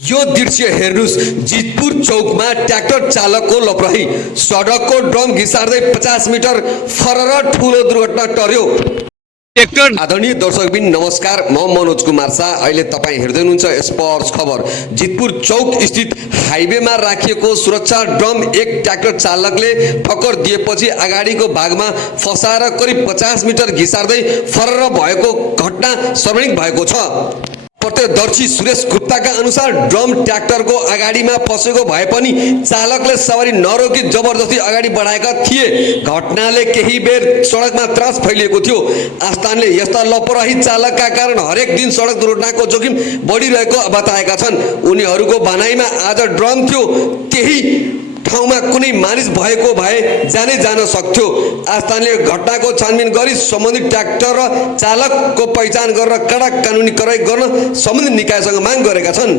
यो दृश्य हेर्नुस् जितपुर चौकमा ट्र्याक्टर चालकको लपरही सडकको ड्रम घिसार्दै 50 मिटर फरर ठूलो दुर्घटना टर्यो। आदरणीय दर्शकबिन नमस्कार, म मनोज कुमार शाह। अहिले तपाईं हेर्दै हुनुहुन्छ स्पर्श खबर। जितपुर चौक स्थित हाइवेमा राखिएको सुरक्षा ड्रम एक ट्र्याक्टर चालकले ठक्कर दिएपछि अगाडिको भागमा फसाएर करिब 50 मिटर घिसार्दै फरर भएको घटना सार्वजनिक भएको छ। प्रत्यक्षदर्शी सुरेश गुप्ताका अनुसार ड्रम ट्र्याक्टरको अगाडिमा फसेको भए पनि चालकले सवारी नरोकी जबरजस्ती अगाडि बढाएका थिए। घटनाले केही बेर सडकमा त्रास फैलिएको थियो। स्थानीयले यस्ता लापरवाही चालकका कारण हरेक दिन सडक दुर्घटनाको जोखिम बढिरहेको बताएका छन्। उनीहरूको भनाइमा आज ड्रम थियो, केही ठाउँमा कुनै मानिस भएको भए जानै जान सक्थ्यो। स्थानीयले घटनाको छानबिन गरी सम्बन्धित ट्र्याक्टर र चालकको पहिचान गरेर कडा कानुनी कारबाही गर्न सम्बन्धित निकायसँग माग गरेका छन्।